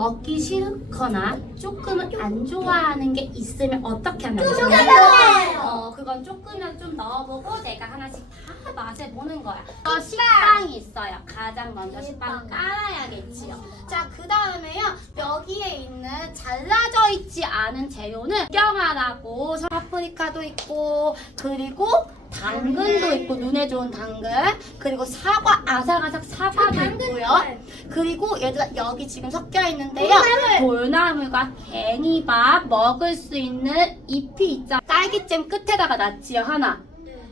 먹기 싫거나 조금은 안 좋아하는 게 있으면 어떻게 하면 돼? 어, 그건 조금이라도 좀 넣어보고 내가 하나씩 다 맛을 보는 거야. 어, 식빵이 있어요. 가장 먼저 식빵 깔아야겠지요. 자, 그 다음에요. 여기에 있는 잘라 져 있지 않은 재료는 구경하라고 파프리카도 있고 그리고 당근도 있고 눈에 좋은 당근 그리고 사과 아삭아삭 사과도 있고요. 그리고 얘들아 여기 지금 섞여 있는데요. 돌나물 과 갱이밥 먹을 수 있는 잎이 있잖아. 딸기잼 끝에다가 놨지요 하나.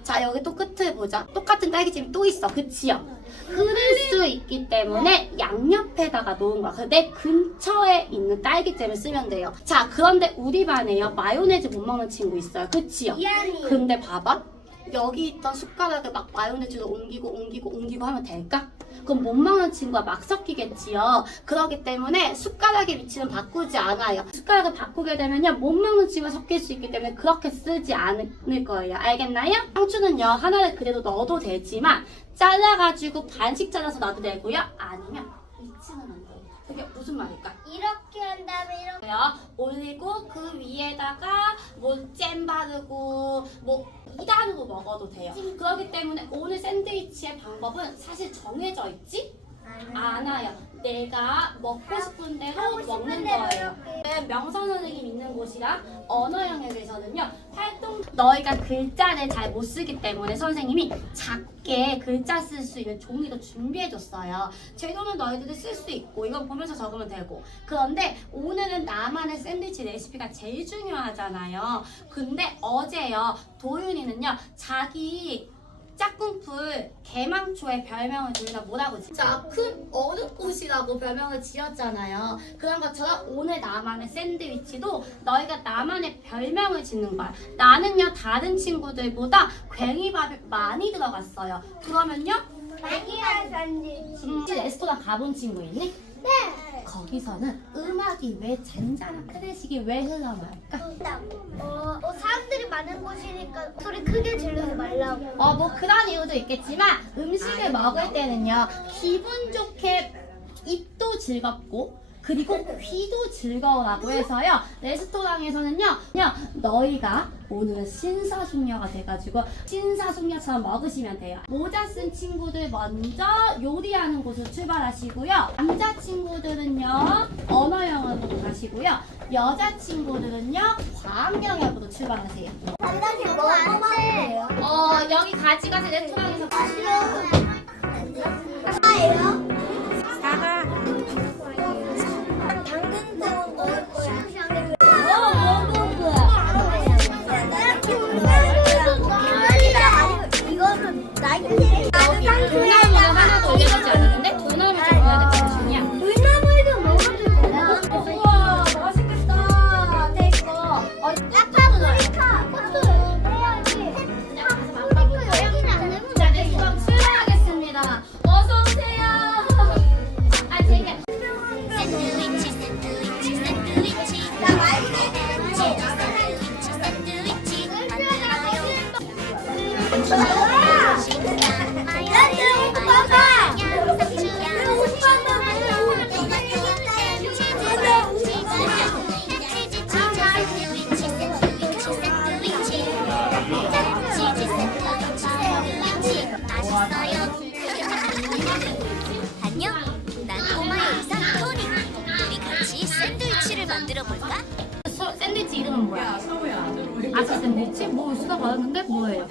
자 여기 또 끝을 보자. 똑같은 딸기잼이 또 있어. 그치요? 흐를 수 있기 때문에 양옆에다가 놓은 거야. 내 근처에 있는 딸기잼을 쓰면 돼요. 자 그런데 우리 반에요. 마요네즈 못 먹는 친구 있어요. 그치요? 근데 봐봐. 여기 있던 숟가락을 막 마요네즈로 옮기고 옮기고 옮기고 하면 될까? 그럼 못 먹는 친구가 막 섞이겠지요. 그렇기 때문에 숟가락의 위치는 바꾸지 않아요. 숟가락을 바꾸게 되면요. 못 먹는 친구가 섞일 수 있기 때문에 그렇게 쓰지 않을 거예요. 알겠나요? 상추는요. 하나를 그대로 넣어도 되지만 잘라가지고 반씩 잘라서 놔도 되고요. 아니면 2층은 안 그게 무슨 말일까? 이렇게 한 다음에 이렇게 요 올리고 그 위에다가 뭐 잼 바르고 뭐 2단으로 먹어도 돼요. 그렇기 때문에 오늘 샌드위치의 방법은 사실 정해져 있지 않아요. 내가 먹고 싶은 대로 먹는 거예요. 네, 명선 선생님 있는 곳이랑 언어 영역에서는요 활동 너희가 글자를 잘 못 쓰기 때문에 선생님이 작게 글자 쓸 수 있는 종이도 준비해 줬어요. 재료는 너희들이 쓸 수 있고 이건 보면서 적으면 되고 그런데 오늘은 나만의 샌드위치 레시피가 제일 중요하잖아요. 근데 어제요 도윤이는요 자기 짝꿍풀 개망초의 별명을 저희가 뭐라고 지? 자, 큰 얼음꽃이라고 별명을 지었잖아요. 그런 것처럼 오늘 나만의 샌드위치도 너희가 나만의 별명을 짓는 거야. 나는요 다른 친구들보다 괭이밥이 많이 들어갔어요. 그러면요, 아기야 샌드위치 음, 혹시 레스토랑 가본 친구 있니? 네 거기서는 음악이 왜 잔잔한 클래식이 왜 흘러나올까? 어, 어, 사람들이 많은 곳이니까 소리 크게 지르지 말라고 어, 뭐 그런 이유도 있겠지만 음식을 먹을 때는요, 기분 좋게 입도 즐겁고, 그리고 귀도 즐거우라고 해서요, 레스토랑에서는요, 그냥 너희가 오늘은 신사숙녀가 돼가지고, 신사숙녀처럼 먹으시면 돼요. 모자 쓴 친구들 먼저 요리하는 곳으로 출발하시고요, 남자친구들은요, 언어 영역으로 가시고요, 여자친구들은요, 과학 영역으로 출발하세요. 반드시 먹어봐도 돼요 어, 여기 가지가지 레스토랑에서 사과예요? 이름은 뭐야? 아스 샌드위치? 뭐 수다 받았는데 뭐예요?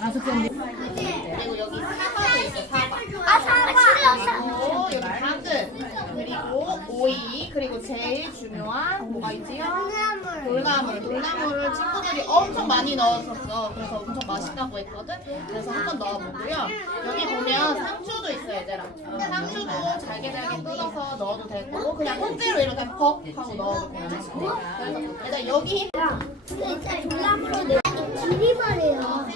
아스 샌드위치. 그리고 여기 사과도 있어, 사과. 아 사과 그리고 여기 당근 그리고 오이 그리고 제일 중요한 뭐가 있지요? 돌나물 돌나물을 친구들이 엄청 많이 넣었었어. 그래서 엄청 맛있다고 했거든. 그래서 한번 넣어보고요. 여기 보면 상추도 있어 얘들아. 상추도 잘게 잘게 뜯어서 넣어도 되고 그냥 통째로 이렇게 퍽 하고 넣어도 되고 그래서 얘들아 여기 돌나무로 내 아니 길이 말이야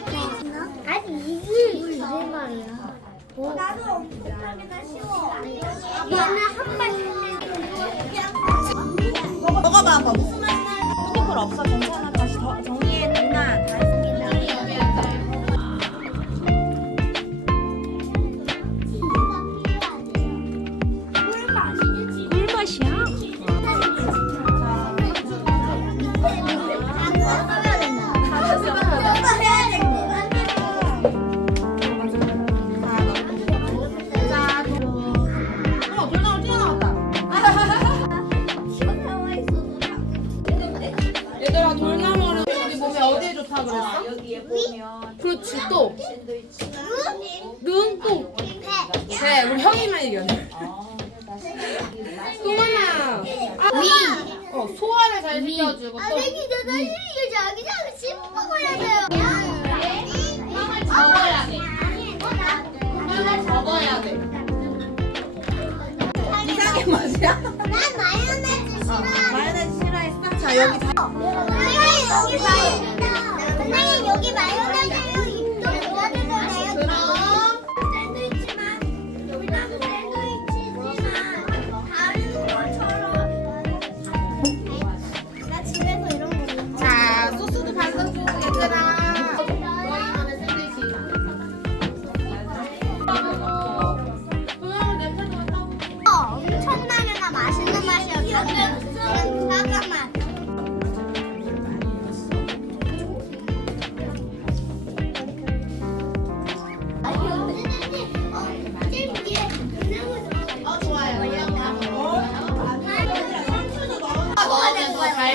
아니 이게 길이 말이야 나도 엄청나게 쉬워 얘는 한발 먹어봐, 아빠. 없어. 괜찮아. 좋다 그랬어? 여기에 보면 그렇지 또. 샌드위치. 는 또. 네, 우리 형이만 이겼네. 소만아. 위. 어, 소화를 잘 시켜주고 또. 아니 저 사실 이거 자기장 씹어 먹어야 돼요 접어야 돼. 접어야 돼. 이상하게 맛이야? 난 마요네즈 싫어 마요네즈 싫어했어? 자 여기 다. 선생님 여기 마요 집에서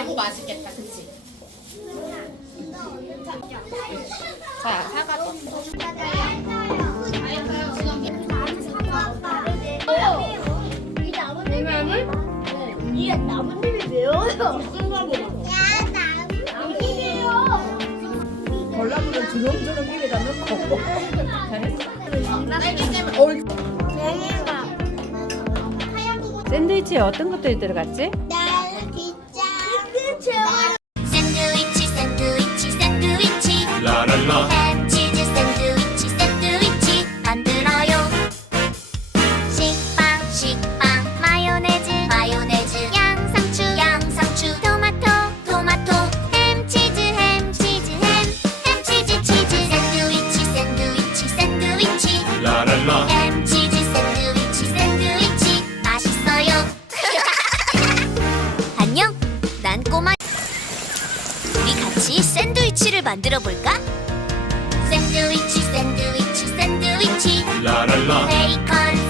달고 맛있겠다, 그치? 자, 사과 넣었어. 이 나뭇잎이 이 나뭇잎이 매워요. 야 나뭇잎이에요. 걸라면 주렁주렁 입에다 넣고. 딸기 때문에 올 샌드위치에 어떤 것들이 들어갔지? 딸 같이 샌드위치를 만들어 볼까? 샌드위치 샌드위치 샌드위치. 라랄라. 베이컨